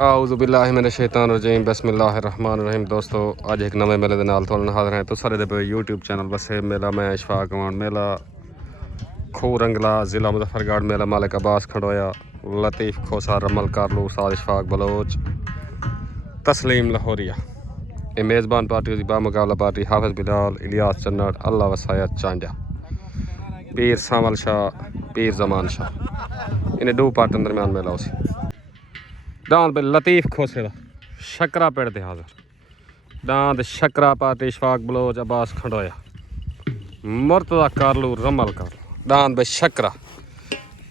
आऊज़ुबिल्लाहि मिनश्शैतानिर्रजीम बिस्मिल्लाहिर्रहमानिर्रहीम। दोस्तों अज एक नवे मेले के नाल तुहाडे हाज़िर हैं। तो सारे दे यूट्यूब चैनल बसे मेला मैं इशफाक अमान मेला खू रंगला ज़िला मुजफ्फरगढ़ मेला मालिक अब्बास खंडोया लतीफ़ खोसा रमल कारलू उस्ताद इशफाक बलोच तस्लीम लाहौरिया। ये मेज़बान पार्टी होती बामुकाबला पार्टी हाफिज़ बिलाल इलियास चन्नड़ अल्लाह वसाया चांडिया पीर सावल शाह पीर जमान शाह इन्हें दो पार्टन दरम्यान मेला उसी दांद पे लतीफ़ खोसे दा शकरा पेड़ ते हाज़िर दांद शकरा पार्टी इशफाक बलोच अब्बास खंडोया मुर्तज़ा कारलू रमल कारलू दांद पे शकरा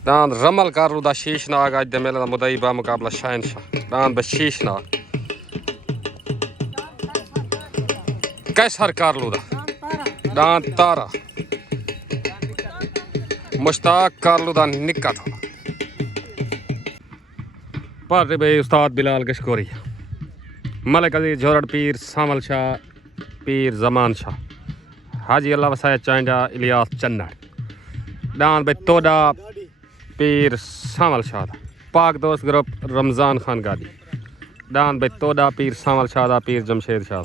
दांद रमल कारलू दा शीशनाग अज दे मेले दा मुदई बामुकाबला शहनशाह दांद पे शीशनाग कैसर कारलू दा दांद तारा मुश्ताक कारलू दा निक्का थोड़ा पार्टी भाई उस्ताद बिलाल गशकोरी मलिक अजीज झोरड़ पीर सामल शाह पीर जमान शाह हाजी अल्लाह वसाया चांडा इलियास चन्नड़ दान भाई तोड़ा पीर सामल शाह दा पाक दोस्त ग्रुप रमज़ान खान गादी दान भाई तोड़ा पीर सामल शाह दा पीर जमशेद शाह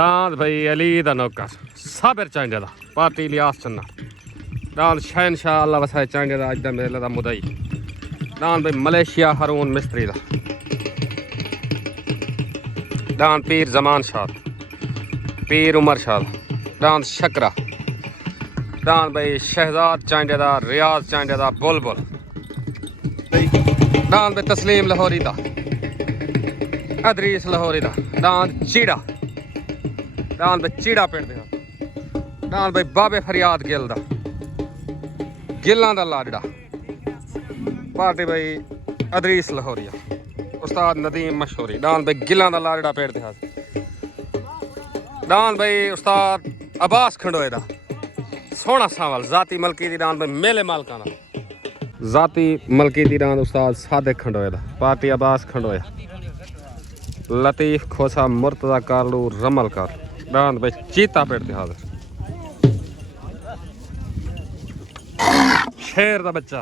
दान भाई अली दा नौकर साबिर चांडा दा पार्टी इलियास चन्नड़ दान शहनशाह अल्लाह वसाए चांडे दा अज दा मेले दा मुदई दान भाई मलेशिया हरून मिस्त्री दा दान पीर जमान शाह पीर उमर शाह दान शकरा दान भाई शहजाद चांडे दा रियाज चांडे दा बुलबुल दान भाई तस्लीम लाहौरी दा अदरीस लाहौरी दा दान चीड़ा दान भाई चीड़ा पेड़ दे दान भाई बाबे फरियाद गिल दा गिल्लां दा लाडड़ा पार्टी भाई अदरीस लाहौरिया उस्ताद नदीम मशहूरी दान भाई गिल्लां दा लाडड़ा पेड़ दे दान भाई उस्ताद अब्बास खंडोए दा सोना सावल जाती मलकी दी दान भाई मेले मालकाना जाती मलकी दी दान उस्ताद सादिक खंडोए दा पार्टी अब्बास खंडोया लतीफ़ खोसा मुर्तज़ा कारलू रमल कार दान भाई चीता पेड़ दे हाजिर शेर दा बच्चा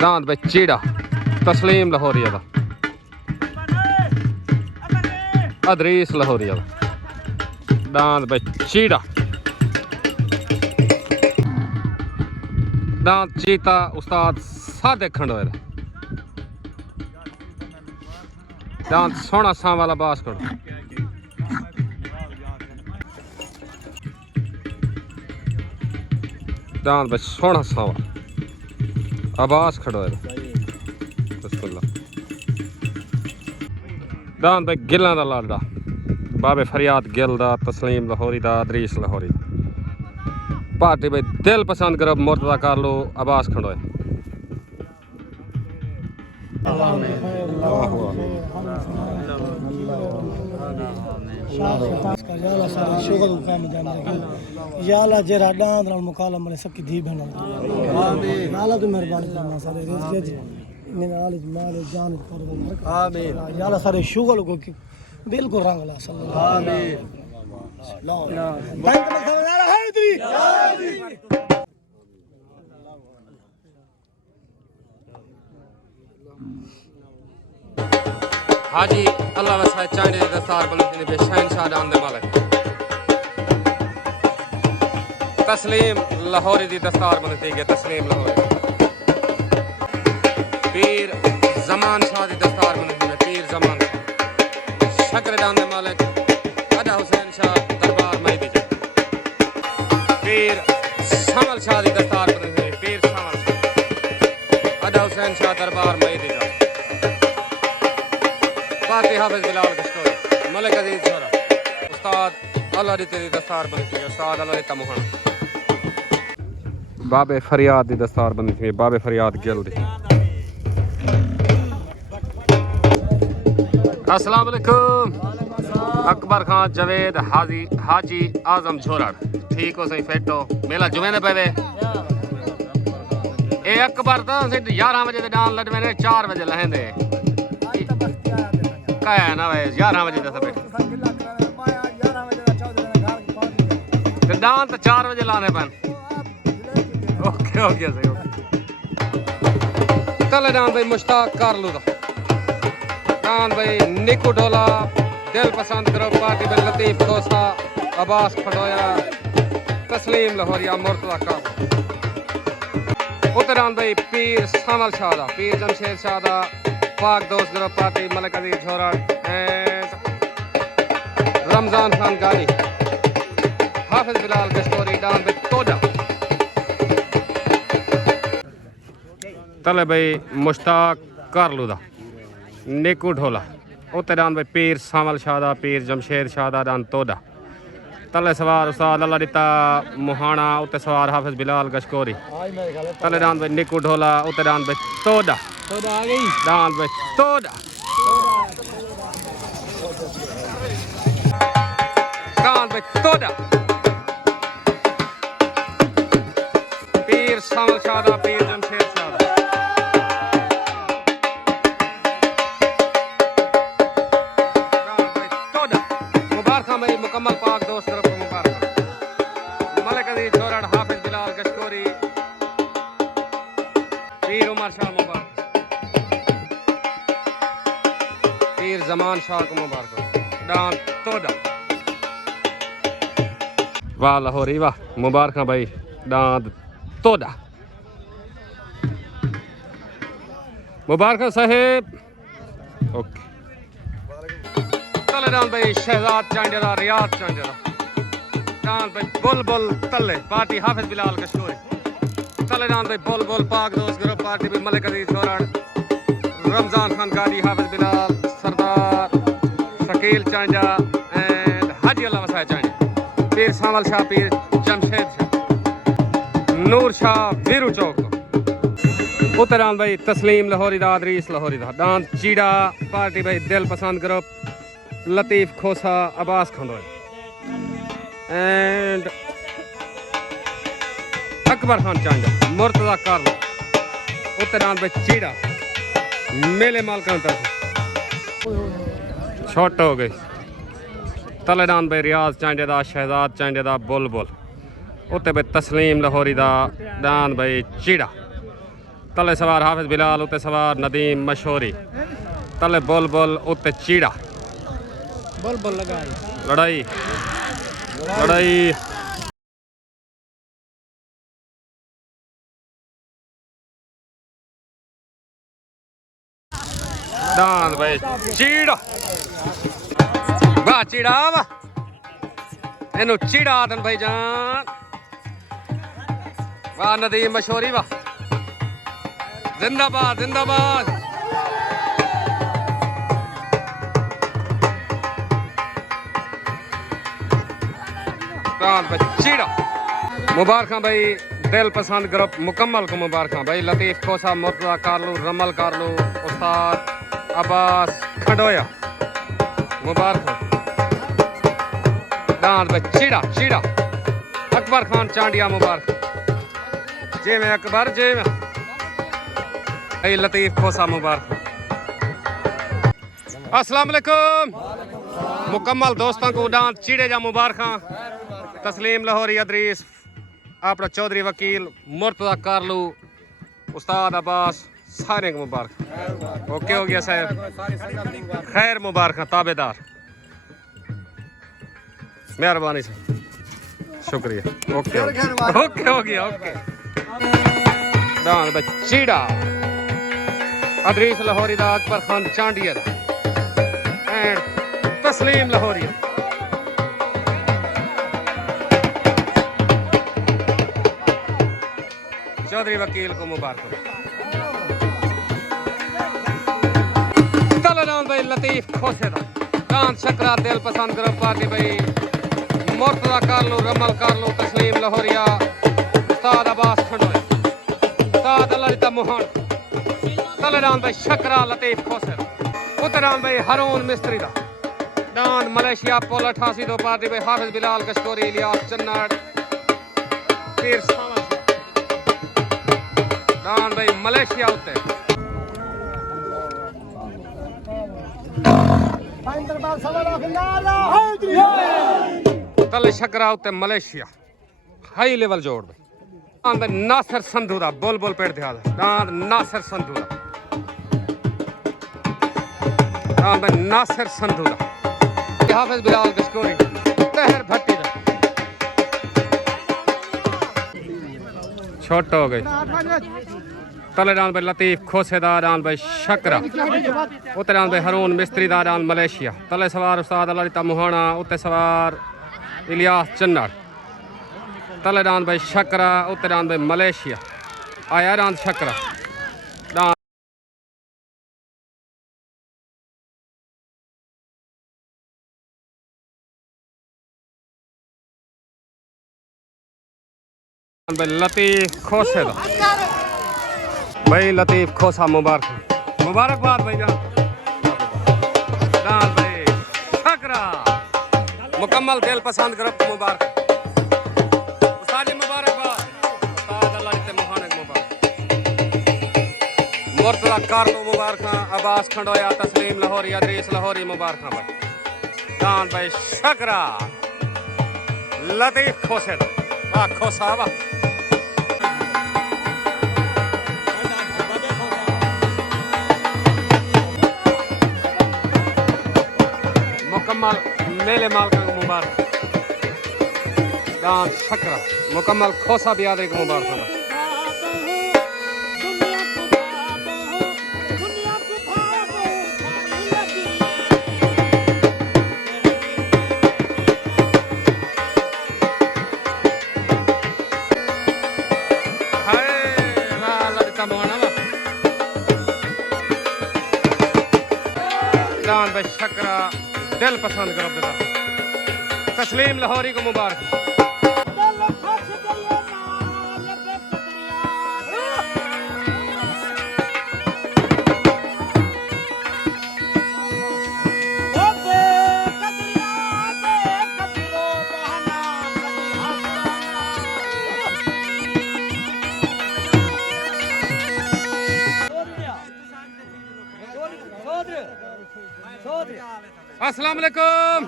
दांद भाई चीड़ा तस्लीम लाहौरिया दा अदरीस लाहौरिया दा दांद भाई चीड़ा दांद चीता उस्ताद सादिक खंडोए दा दांद सोना सावल अब्बास खंडो दांद भाई सोना सावल अब्बास खड़ो है दान भाई गिल्लां दा लाडा बाबे फरियाद गिल दा तस्लीम लाहौरी दा अदरीस लाहौरी पार्टी भाई दिल पसंद करब मुर्तज़ा कारलू अब्बास खड़ो है याला जेरा डांद नाल मुकालम ने सबकी दी बना आमीन याला तो मेहरबानी करना सारे रिज़्क़ निनाल माल जान कर आमीन याला सारे शुगल को बिल्कुल रंगला सल्लल्लाहु आमीन हाजी अल्लाह वसाए चांडे दे दस्तार बलूनी बे शहनशाह दान दे मालिक तस्लीम लाहौरी दी दस्तार बनती है तस्लीम लाहौरी पीर जमान शाह दी दस्तार बनती है पीर जमान शकरे दान दे मालिक अदा हुसैन शाह दरबार मैदी पीर सामल शाह दी दस्तार बनती है पीर सामल अदा हुसैन शाह दरबार मैदी पार्टी हाफिज़ बिलाल गशकोरी मलिक अजीज झोरड़ उस्ताद अल्लाह दी तेरी दस्तार बनती है उस्ताद अल्लाह दी तमुहन बाबे फरियाद दी दस्तार बनी थी बाबे फरियाद गिल दी अस्सलाम वालेकुम अकबर खान जवेद हाजी आजम झोरड़ ठीक हो सही फेटो मेला जुमे ने पवे ए अकबर तो 11 बजे डान लड़वे ने 4 बजे लहेंदे काया ना वे 11 बजे दस बैठ डान तो 4 बजे लाने पैन ओके ओके सही ओके तले डांद भाई मुश्ताक कारलू दा डांद भाई निकू ढोला दिल पसंद करो पार्टी में लतीफ खोसा अब्बास खडोया तस्लीम लाहौरिया मुर्तजा का उत्तरान भाई पीर सामल शाह पीर जमशेद शाह पाक दोस्त ग्रुप पार्टी मलिक अजीज झोरड़ रमजान खान गानी हाफिज बिलाल गश्तोरी डांद भाई तोड़ा तले भाई मुश्ताक कारलू दा निकू ढोला उत्तरान भाई पीर सामल शाह पीर जमशेद शाह डांद तोड़ा तले सवार उस्ताद अल्लाह दिता मुहाना उत्ते सवार हाफिज बिलाल गश्कोरी तले डांद भाई निकू ढोला उत्ते डांद भाई तोड़ा डांद भाई तोड़ा डांद भाई तोड़ा पीर सामल शाह पीर जमशेद शाह मुकम्मल पाक दोस्त ग्रुप को मुबारक मलिक अजीज झोरड़ हाफिज बिलाल गश्कोरी पीर उमर शाह मुबारक पीर जमान शाह को मुबारक डांद तोड़ा वाह लाहौरी वाह मुबारक भाई डांद तोड़ा मुबारक साहेब ओके डांद भाई शहजाद चांडिया रियाद चांडिया डांद भाई बुलबुल तले पार्टी हाफिज बिलाल कशोरी तले डांद भाई बुलबुल पाक दोस्त ग्रुप पार्टी भी मलिक अजीज झोरड़ रमजान खान गादी हाफिज बिलाल सरदार शकील चांडिया एंड हाजी अल्लाह वसाय चांडिया पीर सामल शाह पीर जमशेद शाह नूर शाह वीरू चौक उत्तरान भाई तस्लीम लाहौरी दा अदरीस लाहौरी दा डांद चीड़ा पार्टी भाई दिल पसंद ग्रुप लतीफ खोसा अब्बास खंडोय एंड अकबर खान चांजा मुर्तजा कारलो उत्तरान भाई चीड़ा मेले मालकान तरफ शॉर्ट हो गई तलेडान भाई रियाज चांडे दा शहजाद चांडे दा बुलबुल उत्ते भाई तस्लीम लाहौरी दा डान भाई चीड़ा तले सवार हाफिज बिलाल उत्ते सवार नदीम मशहूरी तले बुलबुल उत्ते चीड़ा बुलबुल लगाई लड़ाई लड़ाई डान भाई चीड़ा वाह चीड़ा वाह इनू चीड़ा आदन भाई जान वाह नदीम मशहूरी वाह जिंदाबाद जिंदाबाद चीड़ा मुबारक भाई दिल पसंद ग्रुप मुकम्मल को मुबारक भाई लतीफ खोसा मुर्तजा कारलू रमल कारलू उस्ताद अब्बास खडोया मुबारक डांस भाई चीड़ा चीड़ा अकबर खान चांडिया मुबारक जे में अकबर जे में भाई लतीफ खोसा मुबारक अस्सलाम वालेकुम मुकम्मल दोस्तों को डांस चीड़े जा मुबारक तस्लीम लाहौरी अदरीस अपना चौधरी वकील मुर्तजा कारलू उस्ताद अब्बास सारे को मुबारक ओके हो गया साहब खैर मुबारक ताबेदार मेहरबानी से शुक्रिया ओके ओके हो गया ओके डांस चीड़ा अदरीस लाहौरी दा अकबर खान चांडिया एंड तस्लीम लाहौरी चौधरी वकील को मुबारक तलनाम भाई लतीफ खोसे दान शकरा दिल पसंद ग्रुप पार्टी भाई मुर्तजा कारलू रमल कारलू तस्लीम लाहौरिया उस्ताद अब्बास खंडोय उस्ताद अल्लाह मोहन तलनाम भाई शकरा लतीफ खोसे उत्तरान भाई हरून मिस्त्री दा डान मलेशिया पोल 88 दो पार्टी भाई हाफिज बिलाल कश्कोरी इलियास चन्नाड़ पीर डान भाई मलेशिया उत्ते तले शकरा उत्ते मलेशिया हाई लेवल जोड़ भाई नासिर संधू दा बुलबुल पेड़ दिया नासिर संधू दा दान भाई नासिर संधू दा हाफिज बिलाल कशकोरी तहर भट्टी दा छोट हो गई तले दान भाई लतीफ खोसेदार दान भाई शकरा उत्ते दान भाई हरून मिस्त्री दा दान मलेशिया तले सवार उस्ताद ललिता मुहाना उत्ते सवार इलियास चन्नड़ तले दान भाई शकरा उत्ते दान भाई मलेशिया आया दान शकरा दान भाई लतीफ खोसेदार भाई लतीफ खोसा मुबारकबाद भाई जान भाई शकरा मुकम्मल दिल पसंद करो मुबारक उस्ताद मुबारकबाद उस्ताद अल्लाह ते मुहानक मुबारक मुर्तजा कारलो मुबारक अब्बास खंडोया तस्लीम लाहौरी अदरीस लाहौरी मुबारक भाई दान भाई शकरा लतीफ खोसेदार वाह खोसा वाह मुकम्मल मेले मालका को मुबारक दान शकरा मुकम्मल खोसा बियादे को मुबारक दान भाई शकरा दिल पसंद करो बेटा तस्लीम लाहौरी को मुबारक अस्सलाम वालेकुम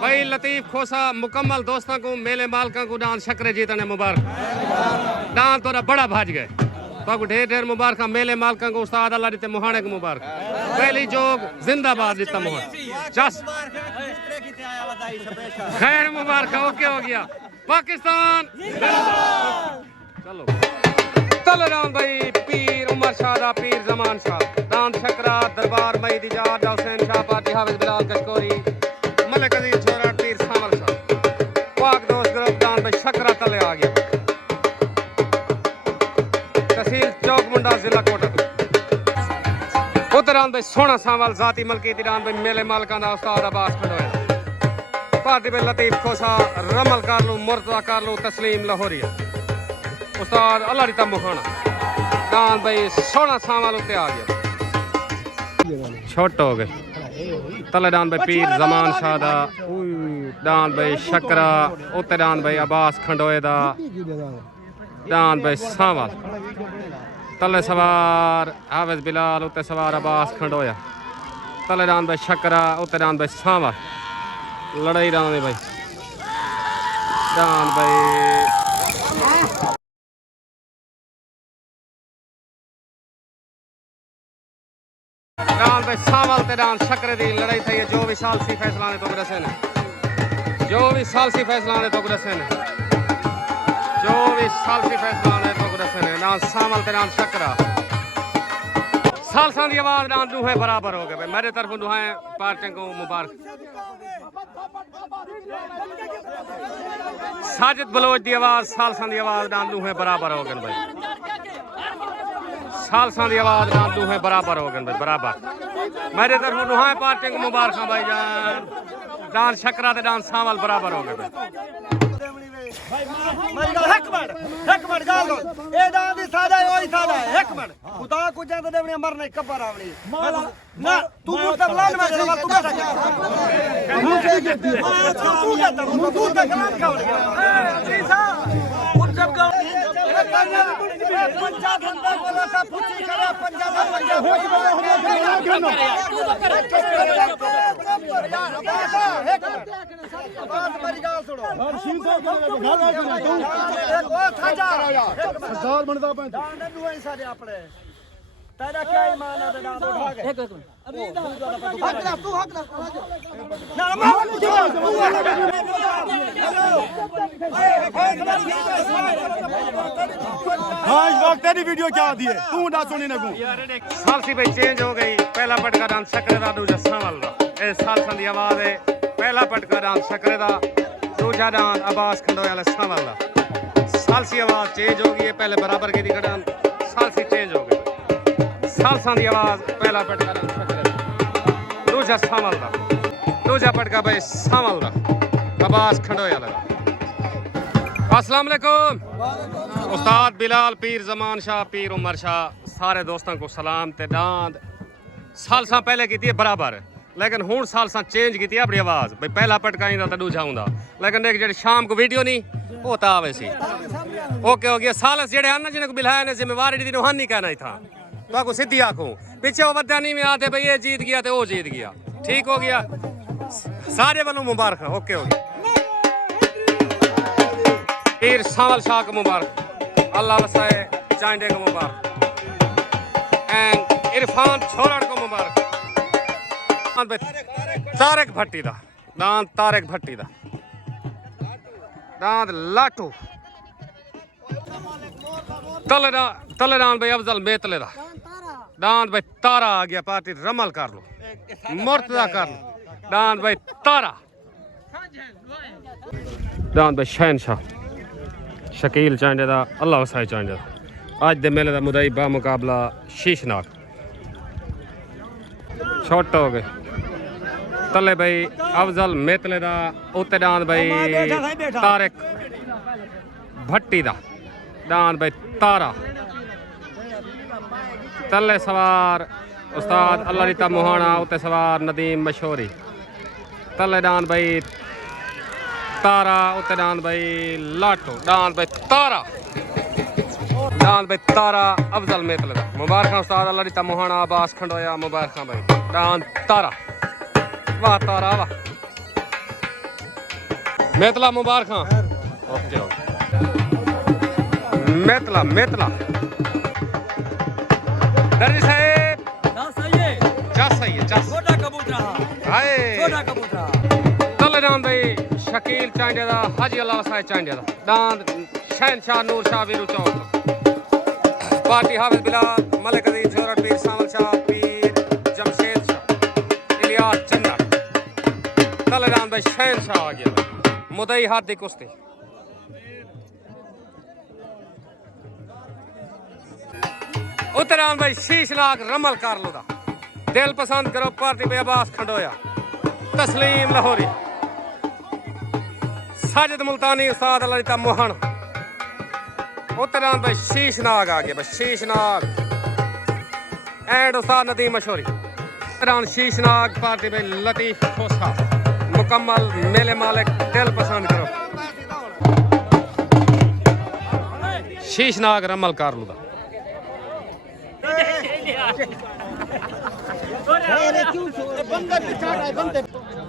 भाई लतीफ खोसा मुकम्मल दोस्तों को मेले मालका को दान शकरे जीतने मुबारक दान तोरा बड़ा भाज गए तो ढेर ढेर मुबारक मेले मालका को उस्ताद अल्लाह दिते मुहाने को मुबारक पहली जोग जिंदाबाद दिता मुहान जस खैर मुबारक ओके हो गया पाकिस्तान चलो तलराम भाई पीर उमर शाह पीर जमान शाह दान शकरा दरबार मई दिजार हुसैन शाह पार्टी हाफिज बिलाल कशकोरी मलिक अजीज छोरा पीर सामल शाह पाक दोस्त ग्रुप दान भाई शकरा तले आ गया तहसील चौक मुंडा जिला कोटा उतरान भाई सोना सावल जाती मलकी दान भाई मेले मालका दा उस्ताद अब्बास खंडोया पार्टी भाई लतीफ खोसा रमल कर लू मुर्तजा कर लू तस्लीम लाहौरी उस्ताद अल्लाह रिता मुखाना दान भाई सोना सावल उत्ते आ गया छोट हो गए तले दान भाई पीर जमान शाह दा दान भाई शकरा उत्ते दान भाई अब्बास खंडोए दा दान भाई सावल तले सवार हाफिज बिलाल उत्ते सवार अब्बास खंडोया तले दान भाई शकरा उत्ते दान भाई सावल लड़ाई दान भाई दान भाई दान भाई सावल ते दान शकरे दी लड़ाई थी जो भी सालसी फैसला ने तो रसे ने जो भी सालसी फैसला ने तो रसे ने जो भी सालसी फैसला ने तो रसे ने दान सावल ते दान शकरा सालसा दी आवाज दान दुहे बराबर हो गए भाई मेरे तरफ दुहे पार्टियों को मुबारक साजिद बलोच दी आवाज सालसा दी आवाज दान दुहे बराबर हो गए भाई सालसा दी आवाज दान दुहे बराबर हो गए भाई बराबर मेरे तरफ दुहे पार्टियों को मुबारक भाई जान दान शकरा ते दान सावल बराबर हो गए भाई एक मिनट गाल ए दान दी सादा है ओही सादा है एक मिनट खुदा को जान दे देवनी मरना कब्र आवनी ना तू मुर्तब लाल में तू बैठा तू तक कलाम खाओ गया मुर्तब का पंजाब बंदा बोला था पूछी करा पंजाब बात मेरी गाल सुनो सरदार बनदा पैंदा दान दुआई सारे अपने तेरा क्या ईमान है बेटा उठा के एक हक ना तू हक ना हाँ इस वक्त तेरी वीडियो क्या दी है तू ना सुनी ना को सालसी भाई चेंज हो गई पहला पटका डांस शकरे दा दूजा सावल दा ए सालसन दी आवाज है पहला पटका डांस शकरे दा दूजा डांस अब्बास खंडोया वाला सावल दा सालसी आवाज चेंज हो गई है पहले बराबर की दी डांस सालसी चेंज हो गई सालसन दी आवाज पहला पटका डांस शकरे दा दूजा सावल दा दूजा पटका भाई सावल दा अब्बास खंडोया वाला अस्सलाम वालेकुम उस्ताद बिलाल पीर जमान शाह पीर उमर शाह सारे दोस्तों को सलाम ते डांद सालसा पहले की थी बराबर लेकिन हुण सालसा चेंज की थी अपनी आवाज भाई पहला पटकाई तो दूजा आऊंदा लेकिन देख जेडी शाम को वीडियो नहीं वो तो आवे सी ओके हो गया सालस जेडे आना जिन्हें को बिलाया ने जिम्मेवारी दी रोहानी कहना ही था तो आपको सीधी आंखों पीछे वो बदयानी में आते भाई ये जीत गया तो वो जीत गया ठीक हो गया सारे वालों मुबारक ओके हो गया पीर सावल शाह को मुबारक अल्लाह वसाए चांडे को मुबारक एंड इरफान छोरड़ को मुबारक तारक भट्टी दा दांत तारक भट्टी दा दांत लाटू तलेदान भाई अफजल मेतले दा दांत भाई तारा आ गया पार्टी रमल कर लो मुर्तजा कर लो दांत भाई तारा दांत भाई शहनशाह शकील चांडे दा अल्लाह वसाए चांडे दा अज दे मेले दा मुदई बा मुकाबला शीशनाग छोटे हो गए तले भाई अफजल मेतले दा उत्ते दांद भाई तारक भट्टी दा दांद भाई तारा तले सवार उस्ताद अल्लाह रीता मोहाना उत्ते सवार नदीम मशहूरी तले दांद भाई तारा उत्ते दांद भाई लाटो दांद भाई तारा दांद भाई तारा अफजल मेतले दा मुबारक उस्ताद अल्लाह रीता मोहाना अब्बास खंडोया मुबारक भाई दांद तारा वाह तारा वाह मेतला मुबारक ओके मेतला मेतला दर्जी साहब सही है छोटा कबूतर हाय छोटा कबूतर तले दांद भाई शकील चांडे दा हाजी अल्लाह वसाए चांडे दा दांद शहनशाह नूर शाह वीरू चौक पार्टी हाफिज बिलाल मलिक अजीज छोरड़ पीर सावल शाह पीर जमशेद शाह इलियास चन्ना तले दांद भाई शहनशाह आ गया मुदई हाथ दी कुश्ती उत्तरान भाई शीशनाग रमल कर लो दा दिल पसंद करो पार्टी पे अब्बास खंडोया तस्लीम लाहौरी साजिद मुल्तानी उस्ताद अल्लाह रीता मोहन उत्तरान भाई शीशनाग आ गया भाई Sheshnag and Ustad Nadeem मशहूरी उत्तरान Sheshnag party पे लतीफ खोसा मुकम्मल मेले मालिक दिल पसंद करो शीशनाग रमल कर लो दा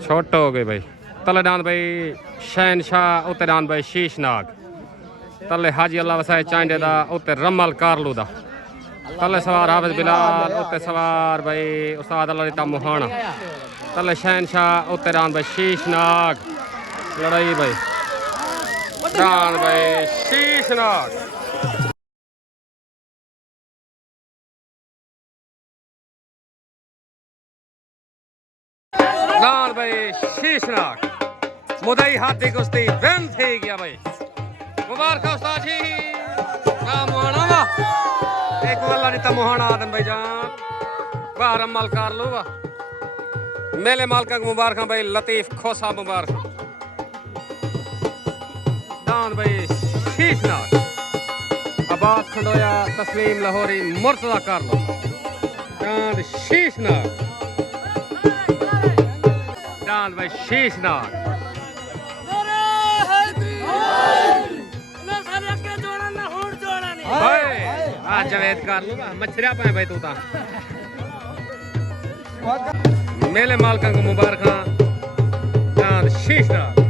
छोटे हो गए भाई तले दांद भाई शहनशाह उत्ते दांद भाई शीशनाग तले हाजी अल्लाह वसाए चांडे दा उत्ते रमल कारलू दा तले सवार हाफिज बिलाल उत्ते सवार भाई उस्ताद अल्लाह रीता मोहाना तले शहनशाह उत्ते दांद भाई शीशनाग लड़ाई भाई दांद भाई शीशनाग दांद भाई शीशनाग मुदई हाथी कुश्ती विन थी गया भाई मुबारक उस्ताद जी क्या मोहाना वा एक अल्लाह रीता मोहाना आदम भाई जान बाहर अमल कर लो वा मेले मालका मुबारक भाई लतीफ खोसा मुबारक दांद भाई शीशनाग अब्बास खंडोया तस्लीम लाहौरी मुर्तजा कर लो दांद शीशनाग दांद भाई शीशनाग जवेद कर लो मछरिया पाए भाई तू ता मेले मालका को मुबारक दांद शीशनाग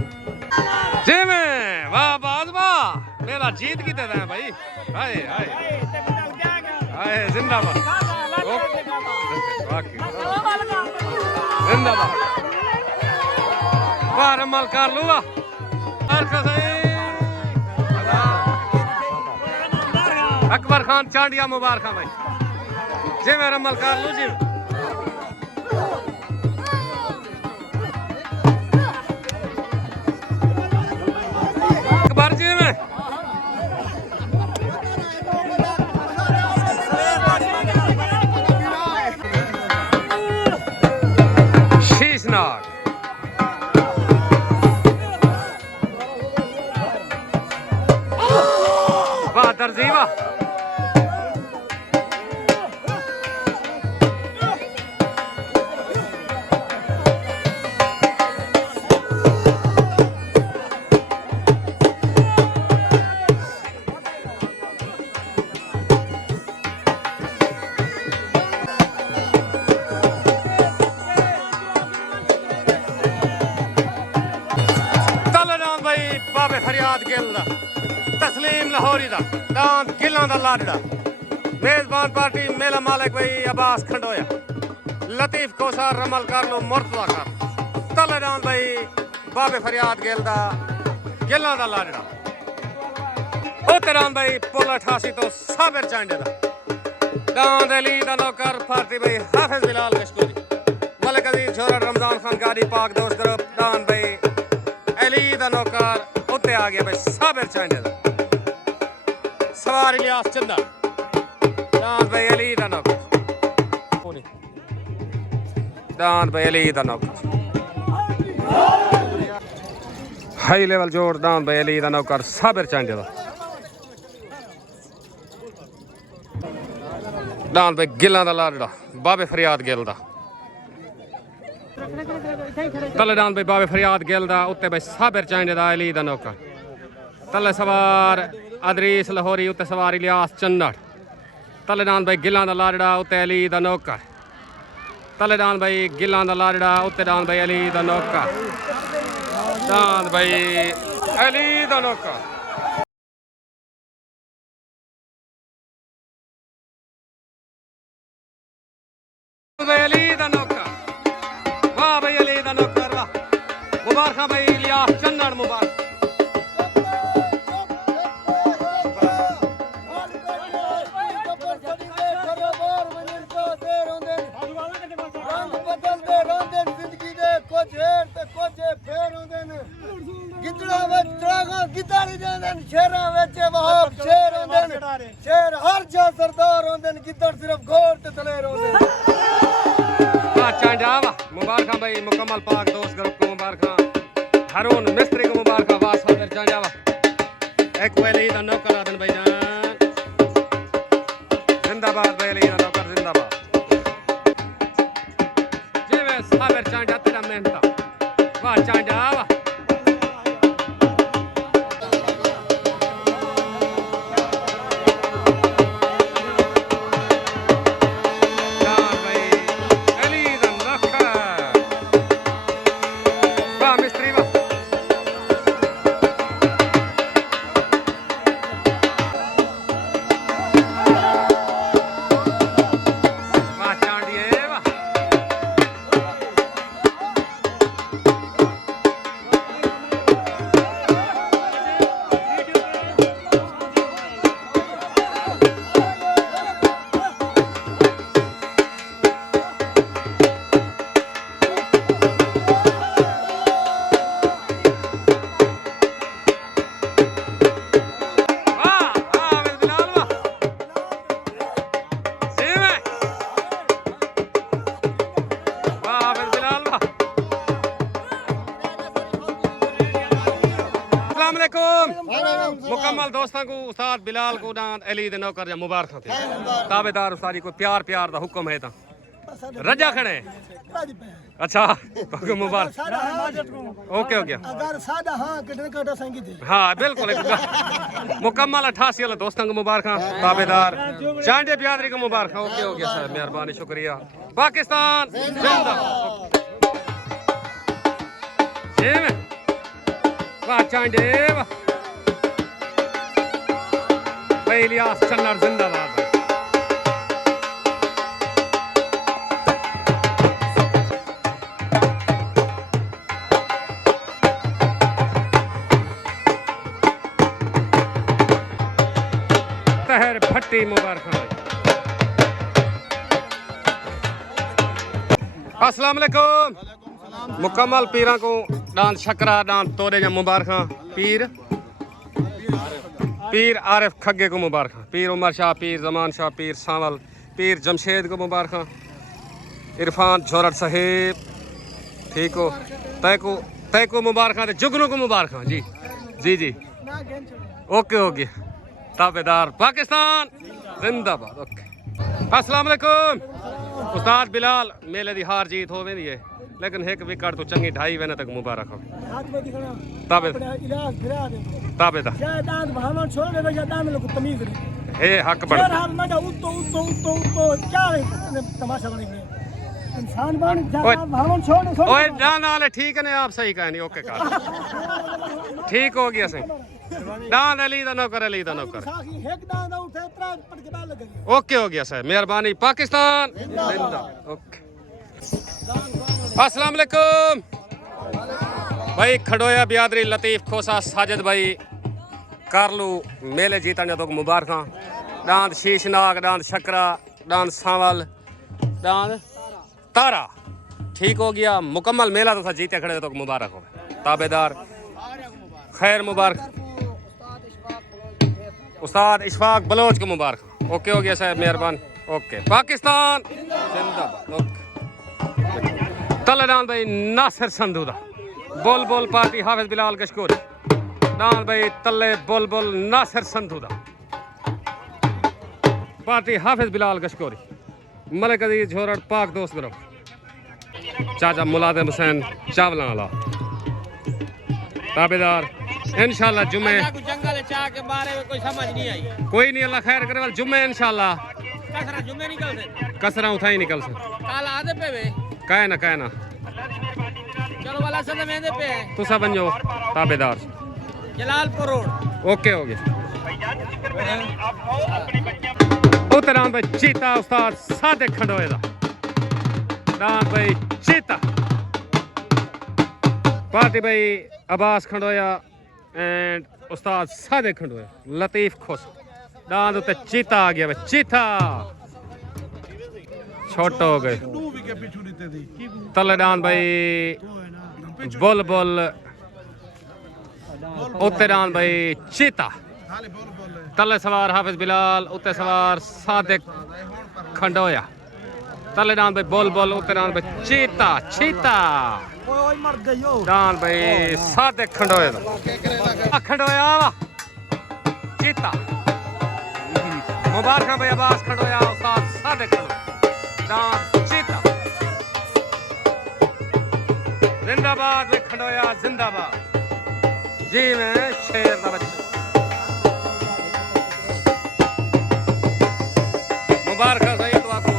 जी में वाह बाज वाह मेरा जीत की तरह भाई हाय हाय हाय जिंदाबाद जिंदाबाद बार अमल कर लूआ अकबर खान चांडिया मुबारक भाई जी मैं अमल कर लू जी अकबर जी में शीशनाग बहादुर जीवा बाबे फरियाद गिल दा तस्लीम लाहौरी दा दांत गिलां दा लाडड़ा मेजबान पार्टी मेला मालिक भाई अब्बास खंडोया लतीफ कोसार रमल कर लो मुर्तजा कर तलेदान भाई बाबे फरियाद गिल दा गिलां दा लाडड़ा ओतरान भाई पुल 88 तो साबिर चांडे दा दांत अली दा नौकर पार्टी भाई हाफिज बिलाल कशकोरी मलिक अजीज छोरा रमजान खान गाड़ी पाक दोस्त ग्रुप दान भाई अली दा नौकर उत्ते आ गया भाई साबिर चांडे दा सवार इलियास चंदा दान भाई अली दा नौकर दान भाई अली दा नौकर हाई लेवल जोड़ दान भाई अली दा नौकर साबिर चांडे दा दान भाई गिलां दा लाडड़ा बाबे फरियाद गिल दा तलेदान भाई बाबे फरियाद गिल दा उत्ते भाई साबिर चांडे दा अली दा नौकर तले सवार अदरीस लाहौरी उत्ते सवार इलियास चन्नड़ तलेदान भाई गिलां दा लाडड़ा उत्ते अली दा नौकर तलेदान भाई गिलां दा लाडड़ा उत्ते दान भाई अली दा नौकर दान भाई अली दा नौकर अली दा नौकर वाह भाई अली दा नौकर वाह मुबारक भाई इलियास चन्नड़ मुबारक शेर हर जा सरदार होंदे गिद्दड़ सिर्फ घोड़ ते दलेर होंदे चांडा वाह मुबारक भाई मुकम्मल पाक दोस्त ग्रुप को मुबारक हारून मिस्त्री को मुबारक वाह साबिर चांडा वाह एक वली दा नौकर आदन भाई जान जिंदाबाद वली दा नौकर जिंदाबाद जी वे साबिर चांडा तेरा मेहनत वाह चांडा वाह मुकम्मल दोस्तों को उस्ताद बिलाल को दान अली दे नौकर या मुबारक थे ताबेदार उस्तादी को प्यार प्यार दा हुक्म है ता रजा खड़े अच्छा तो मुबारक ओके हो गया अगर सादा हां कटने काटा संगी थी हां बिल्कुल मुकम्मल 88 वाला दोस्तों को मुबारक ताबेदार चांडे बियादरी को मुबारक ओके हो गया सर मेहरबानी शुक्रिया पाकिस्तान जिंदाबाद जी में वाह चांडे वाह भाई इलियास चन्नड़ जिंदाबाद मेरी मुबारक। अस्सलाम वालेकुम। मुकम्मल पीरा को डांस शकरा डांस तोड़े जा मुबारक। पीर आरिफ खग्गे को मुबारक। पीर उमर शाह, पीर जमान शाह, पीर सावल, पीर जमशेद को मुबारक। इरफान झोरट साहेब ठीक हो। तय को मुबारक। जुगनू को मुबारक। जी जी जी ओके ओके। ताबेदार पाकिस्तान जिंदाबाद। ओके अस्सलाम वालेकुम। उस्ताद बिलाल मेले दी हार जीत हो वेंदी है लेकिन एक विकेट तो चंगी 2.5 महीने तक मुबारक हो। ताबेदार ए हक बन ओए डान वाले ठीक ने आप सही कहनी। ओके कर ठीक हो गया सही। डान अली दा नौकर, अली दा नौकर। ओके हो गया सर मेहरबानी। पाकिस्तान जिंदाबाद। ओके अस्सलाम वालेकुम भाई। खड़ोया बियादरी लतीफ खोसा साजिद भाई कारलू मेले जीतने तो मुबारक। डांद शीशनाग, डांद शकरा, डांद सावल, डांद तारा ठीक हो गया। मुकम्मल मेला तो जीते खड़े तो मुबारक हो। ताबेदार खैर मुबारक। उस्ताद इशफाक बलोच को मुबारक। ओके हो गया साहब मेहरबान। ओके पाकिस्तान जिंदाबाद। ओके तलेडान भाई नासिर संधूदा बोल बोल पार्टी हाफिज बिलाल कशकोरी। डान भाई तले बोल बोल नासिर संधूदा पार्टी हाफिज बिलाल कशकोरी। मलिक अजीज झोरड़ पाक दोस्त ग्रुप। चाचा मुलाजिम हुसैन चावला वाला। ताबेदार इंशाल्लाह जुमे जंगल चाह के बारे में कोई समझ नहीं आई। कोई नहीं अल्लाह खैर करे वाल जुमे इंशाल्लाह कसरा जुमे निकल दे कसरा उठाई निकल से काल आधे पे वे कहना चलो वाला सब मेंदे पे है। तुसा बनो ताबेदार। जलालपुर रोड ओके हो गया। उतरान भाई चीता उस्ताद सादिक खंडोए दा। डान भाई चीता पार्टी भाई अब्बास खंडोया एंड उस्ताद सादिक खंडोया लतीफ खोस। डांद उते चीता आ गया भाई। चीता छोटे हो गए। तले डान भाई बोल बोल उते डान भाई चीता। तले सवार हाफिज बिलाल, उते सवार सादिक खंडोया। तले डान भाई बोल बोल, उते डान भाई चीता चीता। डान भाई सादिक खंडोया खंडोया चीता मुबारक भाई अब्बास खंडोया उस्ताद सादिक डान चीता जिंदाबाद भाई खंडोया जिंदाबाद। जी मैं शेर दा बच्चा मुबारक सही तो आपको।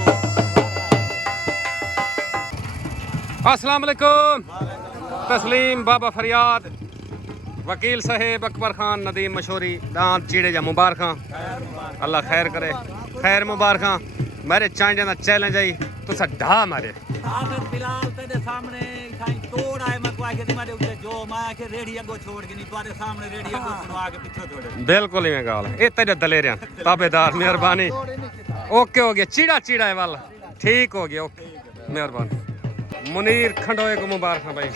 अस्सलाम वालेकुम। तस्लीम बाबा फरियाद वकील साहेब अकबर खान नदीम मशहूरी दांत चीड़े जा मुबारक। अल्लाह खैर करे। खैर मुबारक। मेरे चांजे का चैलेंज आई तुसा ढा मारे हाफिज बिलाल तेरे सामने साईं तोड़ आए मैं को के मारे उते जो माया के रेडी अगो छोड़ के नहीं तुम्हारे सामने रेडी अगो छुड़वा के पीछे छोड़े। बिल्कुल ही गाल है ए तेरे दलेरिया ताबेदार मेहरबानी। ओके हो गया। चीड़ा चीड़ा है वाला ठीक हो गया। ओके मेहरबानी। मुनीर खंडोए को मुबारक भाई।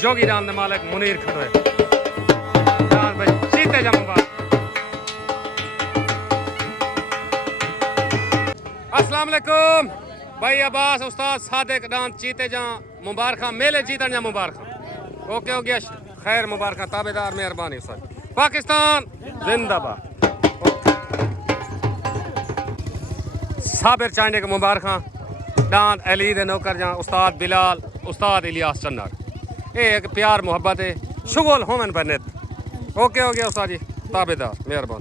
जोगी राम दे मालिक मुनीर खंडोए भाई चीते जा मुबारक। अस्सलाम वालेकुम भाई अब्बास उस्ताद सादिक डांस चीते जा मुबारक। मेले जीतन जा मुबारक। ओके हो गया खैर मुबारक। ताबेदार मेहरबानी उस्ताद। पाकिस्तान जिंदाबाद। साबिर चांडे को मुबारक। डांस अली दे नौकर जा उस्ताद बिलाल, उस्ताद इलियास चन्नार। ये एक प्यार मोहब्बत है शुगल होमन बने। ओके हो गया उस्ताद जी ताबेदार मेहरबान।